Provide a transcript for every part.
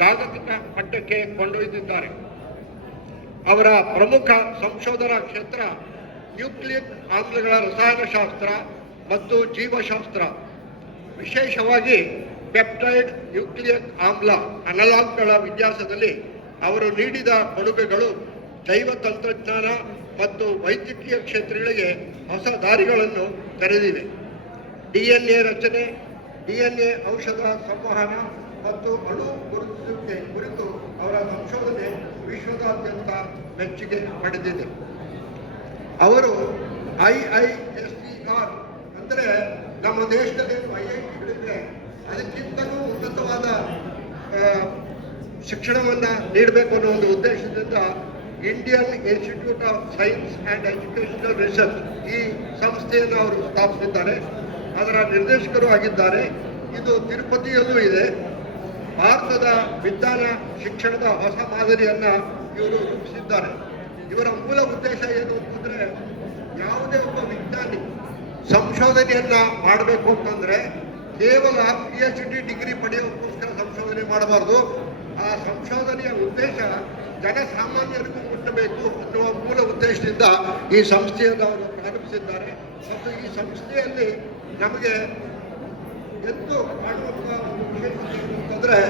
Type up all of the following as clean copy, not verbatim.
ಜಾಗತಿಕ ಮಟ್ಟಕ್ಕೆ ಕೊಂಡೊಯ್ದಿದ್ದಾರೆ. ಅವರ ಪ್ರಮುಖ ಸಂಶೋಧನಾ ಕ್ಷೇತ್ರ ನ್ಯೂಕ್ಲಿಯಿಕ್ ಆಮ್ಲಗಳ ರಸಾಯನಶಾಸ್ತ್ರ ಮತ್ತು ಜೀವಶಾಸ್ತ್ರ. ವಿಶೇಷವಾಗಿ ಪೆಪ್ಟೈಡ್ ನ್ಯೂಕ್ಲಿಯಿಕ್ ಆಮ್ಲ ಅನಲಾಗ್ಗಳ ವಿನ್ಯಾಸದಲ್ಲಿ ಅವರು ನೀಡಿದ ಕೊಡುಗೆಗಳು ಜೈವ ತಂತ್ರಜ್ಞಾನ ಮತ್ತು ವೈದ್ಯಕೀಯ ಕ್ಷೇತ್ರಗಳಿಗೆ ಹೊಸ ದಾರಿಗಳನ್ನು ತೆರೆದಿವೆ. DNA ರಚನೆ, DNA ಔಷಧ ಸಂವಹನ ಮತ್ತು ಅಣು ಗುರುತಿಸುವಿಕೆ ಕುರಿತು ಅವರ ಸಂಶೋಧನೆ ವಿಶ್ವದಾದ್ಯಂತ ಮೆಚ್ಚುಗೆ ಪಡೆದಿದೆ. ಅವರು IISER ಅಂದರೆ ನಮ್ಮ ದೇಶದಲ್ಲಿ IITಗಳಿವೆ, ಅದಕ್ಕಿಂತಲೂ ಉನ್ನತವಾದ ಶಿಕ್ಷಣವನ್ನು ನೀಡಬೇಕು ಅನ್ನೋ ಒಂದು ಉದ್ದೇಶದಿಂದ Indian institute of science and educational research ಈ ಸಂಸ್ಥೆಯನ್ನು ಅವರು ಸ್ಥಾಪಿಸಿದ್ದಾರೆ. ಅದರ ನಿರ್ದೇಶಕರು ಆಗಿದ್ದಾರೆ. ಇದು ತಿರುಪತಿಯಲ್ಲೂ ಇದೆ. ಭಾರತದ ವಿಜ್ಞಾನ ಶಿಕ್ಷಣದ ಹೊಸ ಮಾದರಿಯನ್ನು ಇವರು ರೂಪಿಸಿದ್ದಾರೆ. ಇವರ ಮೂಲ ಉದ್ದೇಶ ಏನು ಅಂತಂದರೆ, ಯಾವುದೇ ಒಬ್ಬ ವಿಜ್ಞಾನಿ ಸಂಶೋಧನೆಯನ್ನ ಮಾಡಬೇಕು ಅಂತಂದ್ರೆ ಕೇವಲ PhD ಡಿಗ್ರಿ ಪಡೆಯೋಕ್ಕೋಸ್ಕರ ಸಂಶೋಧನೆ ಮಾಡಬಾರ್ದು. ಆ ಸಂಶೋಧನೆಯ ಉದ್ದೇಶ ಜನಸಾಮಾನ್ಯರಿಗೂ ಮುಟ್ಟಬೇಕು ಅನ್ನುವ ಮೂಲ ಉದ್ದೇಶದಿಂದ ಈ ಸಂಸ್ಥೆಯನ್ನು ಅವರು ಪ್ರಾರಂಭಿಸಿದ್ದಾರೆ. ಮತ್ತು ಈ ಸಂಸ್ಥೆಯಲ್ಲಿ ನಮಗೆ ಎಂದು ಮಾಡುವಂಥ ಒಂದು ವಿಶೇಷತೆ ಅಂತಂದರೆ,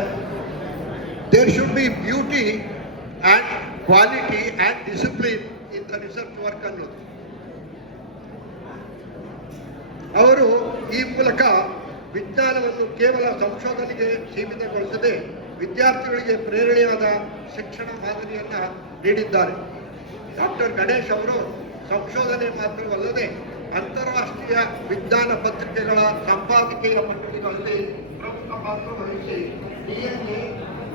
there should be beauty and quality and discipline in the research work ಅನ್ನೋದು. ಅವರು ಈ ಮೂಲಕ ವಿಜ್ಞಾನವನ್ನು ಕೇವಲ ಸಂಶೋಧನೆಗೆ ಸೀಮಿತಗೊಳಿಸದೆ ವಿದ್ಯಾರ್ಥಿಗಳಿಗೆ ಪ್ರೇರಣೆಯಾದ ಶಿಕ್ಷಣ ಮಾದರಿಯನ್ನು ನೀಡಿದ್ದಾರೆ. ಡಾಕ್ಟರ್ ಗಣೇಶ್ ಅವರು ಸಂಶೋಧನೆ ಮಾತ್ರವಲ್ಲದೆ ಅಂತಾರಾಷ್ಟ್ರೀಯ ವಿಜ್ಞಾನ ಪತ್ರಿಕೆಗಳ ಸಂಪಾದಕೀಯ ಪತ್ರಿಕೆಗಳಲ್ಲಿ ಪ್ರಮುಖ ಪಾತ್ರ ವಹಿಸಿ DNA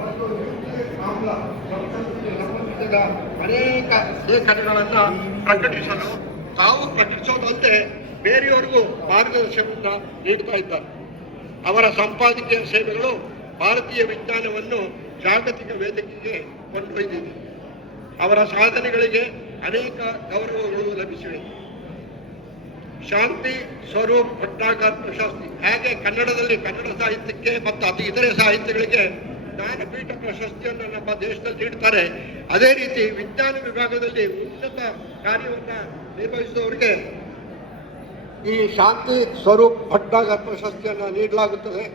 ಮತ್ತು ನ್ಯೂಕ್ಲಿಯಿಕ್ ಆಮ್ಲ ಸಂಶೋಧನೆಗೆ ಸಂಬಂಧಿಸಿದ ಅನೇಕ ಲೇಖನಗಳನ್ನು ಪ್ರಕಟಿಸಲು ತಾವು ಪ್ರಕಟಿಸೋದಂತೆ ಬೇರೆಯವರಿಗೂ ಮಾರ್ಗದರ್ಶನವನ್ನು ನೀಡ್ತಾ ಇದ್ದಾರೆ. ಅವರ ಸಂಪಾದಕೀಯ ಸೇವೆಗಳು ಭಾರತೀಯ ವಿಜ್ಞಾನವನ್ನು ಜಾಗತಿಕ ವೇದಿಕೆಗೆ ಕೊಂಡೊಯ್ದಿದೆ. ಅವರ ಸಾಧನೆಗಳಿಗೆ ಅನೇಕ ಗೌರವಗಳು ಲಭಿಸಿವೆ. ಶಾಂತಿ ಸ್ವರೂಪ್ ಭಟ್ನಾಗರ್ ಪ್ರಶಸ್ತಿ, ಹಾಗೆ ಕನ್ನಡದಲ್ಲಿ ಕನ್ನಡ ಸಾಹಿತ್ಯಕ್ಕೆ ಮತ್ತು ಇತರೆ ಸಾಹಿತ್ಯಗಳಿಗೆ ಜ್ಞಾನಪೀಠ ಪ್ರಶಸ್ತಿಯನ್ನು ನಮ್ಮ ದೇಶದಲ್ಲಿ ನೀಡ್ತಾರೆ. ಅದೇ ರೀತಿ ವಿಜ್ಞಾನ ವಿಭಾಗದಲ್ಲಿ ಉನ್ನತ ಕಾರ್ಯವನ್ನು ನಿರ್ವಹಿಸುವವರಿಗೆ ಈ ಶಾಂತಿ ಸ್ವರೂಪ್ ಭಟ್ನಾಗರ್ ಪ್ರಶಸ್ತಿಯನ್ನು ನೀಡಲಾಗುತ್ತದೆ.